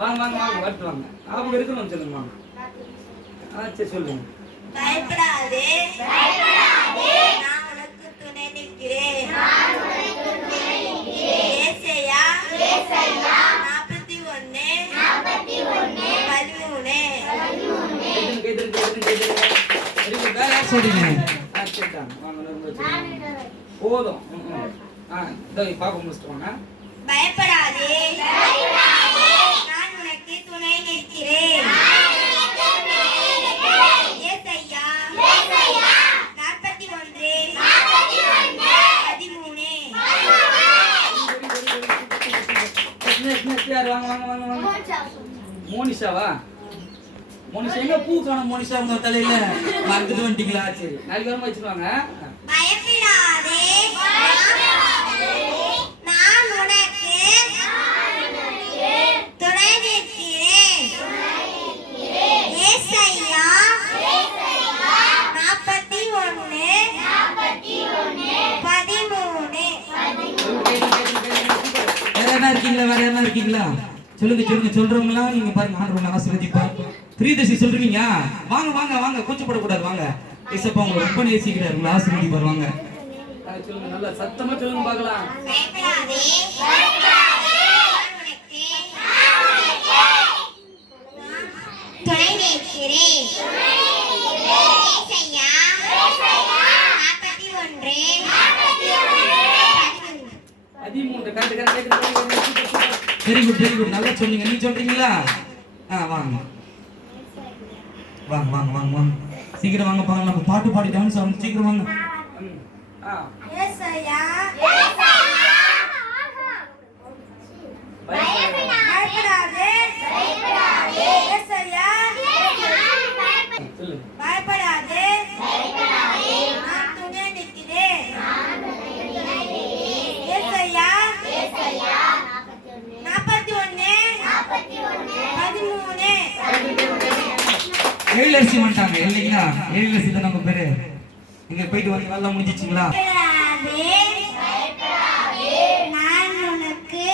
வாங்க வாங்க வாங்க வரட்டு வாங்க. அவங்க இருக்கணும் சொல்லுங்க வாங்க. சரி சொல்லுங்க. பயப்படாதே நான் உனக்கு துணை நிற்கிறேன். ஏசாயா 41:13. சொல்றீங்க. போதும். பாப்பா முடிச்சுட்டு வாங்க. பயப்படாதே நான் உனக்கு துணை நிற்கிறேன். ஏசாயா 41:13. மோனிஷாவா? மோனிஷா எங்க பூ காணும்? மோனிஷா உங்க தலையில மறந்துட்டு வந்துட்டீங்களா? சரி நாளைக்கு வரமா வச்சுருவாங்க. பயப்படாதே நான் உனக்கு துணை நிற்கிறேன். ஏசாயா 41:13. வேற என்ன இருக்கீங்களா? சொல்லுங்க சொல்லுங்க. சொல்றவங்களா நீங்க பாருங்க. ஆண்டவரை ஆசீர்வதிப்பார். பிரியதர்ஷி சொல்றீங்க. வாங்க வாங்க வாங்க. கூச்சப்படக்கூடாது வாங்க. ஏசப்பா உங்களை ரொம்ப நேசிக்கிறார். உங்களை ஆசீர்வதிப்பார் வாங்க. சொல்லுங்க நல்லா சத்தமா சொல்லுங்க பார்க்கலாம். பயப்படாதே துணை நிற்கிறேன். ஏசாயா 41:13. Very good very good. நல்லா சொன்னீங்க. நீங்க சொல்றீங்களா? வாங்க வாங்க வாங்க வாங்க வாங்க. சீக்கிரம் வாங்க பாருங்க. நம்ம பாட்டு பாடி டான்ஸ் ஆகும். சீக்கிரம் வாங்க. ஏசாயா பயப்படாதே நான் துணை நிற்கிறேன். ஏசாயா 41:13. ஏழரசி மாட்டாங்க இல்லைங்களா? ஏழரசி தான் நம்ம பேரு. இங்க போயிட்டு வந்து நல்லா முடிஞ்சிச்சுங்களா? நான் உனக்கு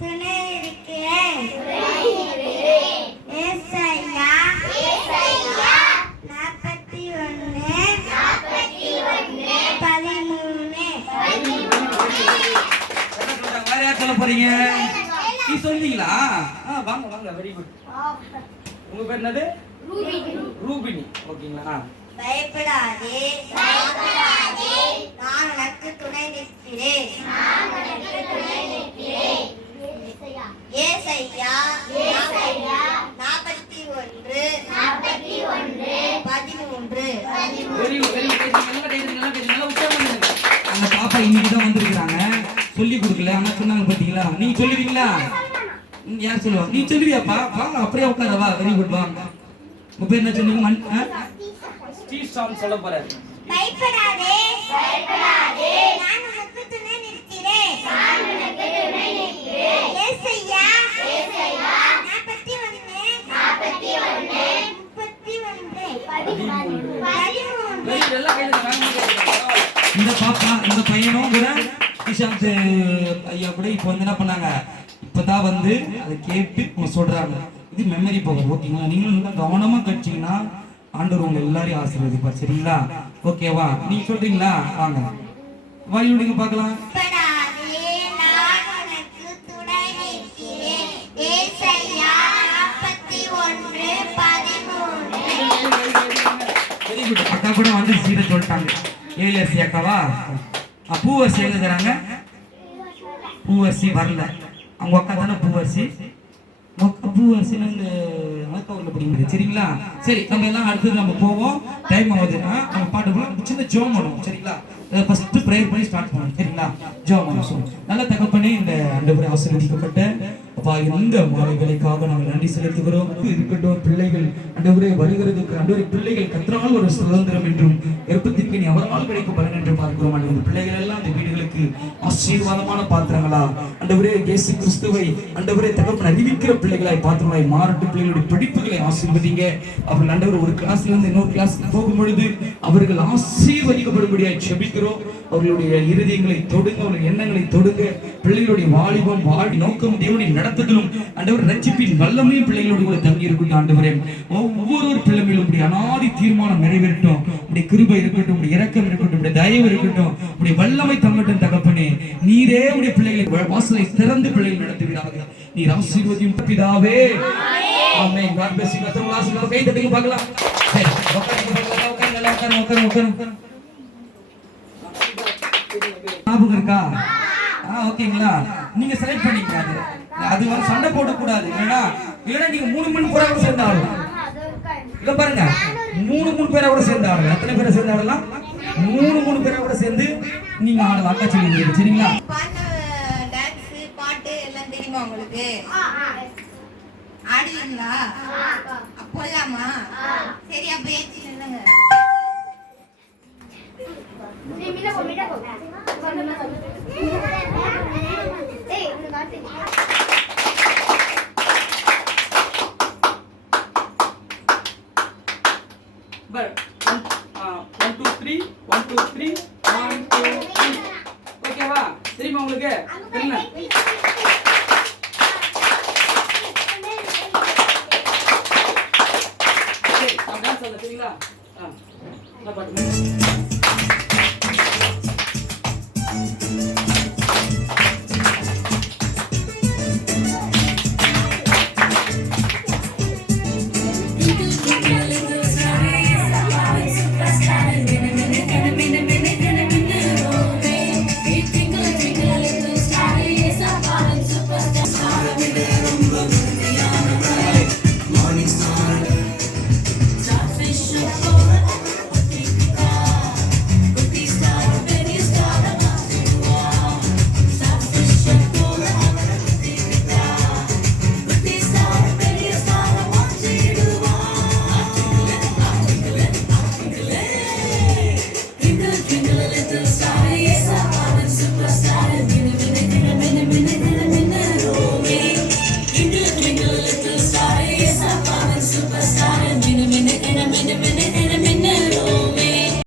துணை இருக்கிறேன். ஏசாயா 41:13. வேற யார் சொல்ல போறீங்க? நீ சொல்றீங்களா? வாங்க வாங்க. Very good. உங்க பேர் என்னது? ரூபினி. ஓகேங்களா? பயப்படாதே நான் உனக்கு துணை நிற்கிறேன். ஏசாயா 41:13. Very good very good. நல்லா உற்சாகம் பண்ணுங்க. அந்த பாப்பா இன்னைக்கு தான் வந்திருக்காங்க. சொல்லி கொடுக்கல. ஆனா சொன்னாங்க பாத்தீங்களா? நீங்க சொல்லுவீங்களா? யார் சொல்லுவா? நீ சொல்லுவியாப்பா? வாங்க அப்படியே உட்காரவா. வெரி குட் வாங்க. உங்க பேர் என்ன சொன்னீங்க? ஸ்டீவ் சாம் சொல்ல போறாரு. பயப்படாதே நான் உனக்கு துணை நிற்கிறேன். ஏசாயா 41:13. இந்த பாப்பா இந்த பையனும் கூட நிஷாந்த் ஐயா கூட இப்போ வந்து என்ன பண்ணாங்க? இப்பதான் வந்து அதை கேட்டு சொல்றாங்க. இது மெமரி பவர். ஓகேங்களா? நீங்களும் நல்லா கவனமா கட்சிங்கன்னா ஆண்டவர் உங்க எல்லாரையும் ஆசீர்வதிப்பார். சரிங்களா? ஓகேவா? நீங்க சொல்றீங்களா? வாங்க வாய் விடுங்க பார்க்கலாம். Very good. அக்கா கூட வந்து சீரை சொல்லிட்டாங்க. ஏழரசி அக்காவா? பூவரசி எங்க இருக்கிறாங்க? பூவரசி வரல. அவங்க அக்கா தானே பூவரசி. பூவரசின்னு இந்த மருத்துவர்கள் படிக்கிறது. சரிங்களா? சரி நம்ம எல்லாம் அடுத்தது நம்ம போவோம். டைம் ஆகுதுன்னா நம்ம பாட்டு போகலாம். சின்ன ஜோம் பண்ணுவோம். சரிங்களா? ஃபர்ஸ்ட் ப்ரேயர் பண்ணி ஸ்டார்ட் பண்ணுவோம். சரிங்களா? ஜோம் பண்ணுவோம். நல்ல தகப்பனே இந்த ஆண்டவரே ஆசீர்வதிக்கப்பட்ட அப்பா இந்த மாலைகளுக்காக நாங்கள் நன்றி செலுத்துகிறோம். இருக்கட்டும் பிள்ளைகள் ஆண்டவரே வருகிறதுக்கு ஆண்டவரே பிள்ளைகள் கற்றால் ஒரு சுதந்திரம் என்றும் எப்பத்திற்கு நீ அவரால் கிடைக்கும் பலன் என்று பார்க்கிறோம். அந்த பிள்ளைகள் எல்லாம் இந்த வீடுகளுக்கு ஆசீர்வாதமான பாத்திரங்களா ஆண்டவரே இயேசு கிறிஸ்துவை ஆண்டவரே தகப்பன் அறிவிக்கிற பிள்ளைகளாய் பாத்திரங்களாய் மாறட்டும். பிள்ளைகளுடைய படிப்புகளை ஆசீர்வதிங்க. அவர்கள் ஆண்டவர் ஒரு கிளாஸ்ல இருந்து இன்னொரு கிளாஸ்க்கு போகும் பொழுது அவர்கள் ஆசீர்வதிக்கப்படும்படியாய் ஜெபிக்கிறோம். அவர்களுடைய இருதயங்களை தொடுங்க, அவர்களுடைய எண்ணங்களை தொடுங்க. பிள்ளைகளுடைய வாலிபம் வாடி நோக்கம் தேவனை நடத்துதலும் ஆண்டவர் ரட்சிப்பின் வல்லமையும் பிள்ளைகளோடு கூட தங்கி இருக்கட்டும். ஆண்டவரே ஒவ்வொரு பிள்ளைகளும் உடைய அனாதி தீர்மானம் நிறைவேறட்டும். உடைய கிருபை இருக்கட்டும், உடைய இரக்கம் இருக்கட்டும், உடைய தயவு இருக்கட்டும், உடைய வல்லமை தங்கட்டும். தகப்பனே நீரே உடைய பிள்ளைகளை வாசலை திறந்து பிள்ளைகள் நடத்துவீராக. நீர் ஆசீர்வதியும் பிதாவே. ஆமென். God bless you. கர்த்தர் உங்களை ஆசீர்வதிப்பார். கை தட்டுங்க பார்க்கலாம். சரி, உட்காருங்க. ஞாபகம் இருக்கா? ஓகேங்களா? நீங்க செலக்ட் பண்ணிக்காது. அது வந்து சண்டை போட கூடாது. இல்லனா நீங்க 3 பேரா கூட சேர்ந்து ஆடலாம். இங்க பாருங்க, 3 பேரா கூட சேர்ந்து ஆடலாம். எத்தனை பேரா சேர்ந்து ஆடலாம்? 3 பேரா கூட சேர்ந்து நீங்க ஆடலாம். அக்கா சொல்லுங்க, சரிங்களா? டான்ஸ் பாட்டு எல்லாம் தெரியுமா உங்களுக்கு? ஆடுவீங்களா? போலாமா? சரி, அப்ப ஏச்சி நில்லுங்க. நீ மீனா போ. ஏய், உனக்கு காட்டு.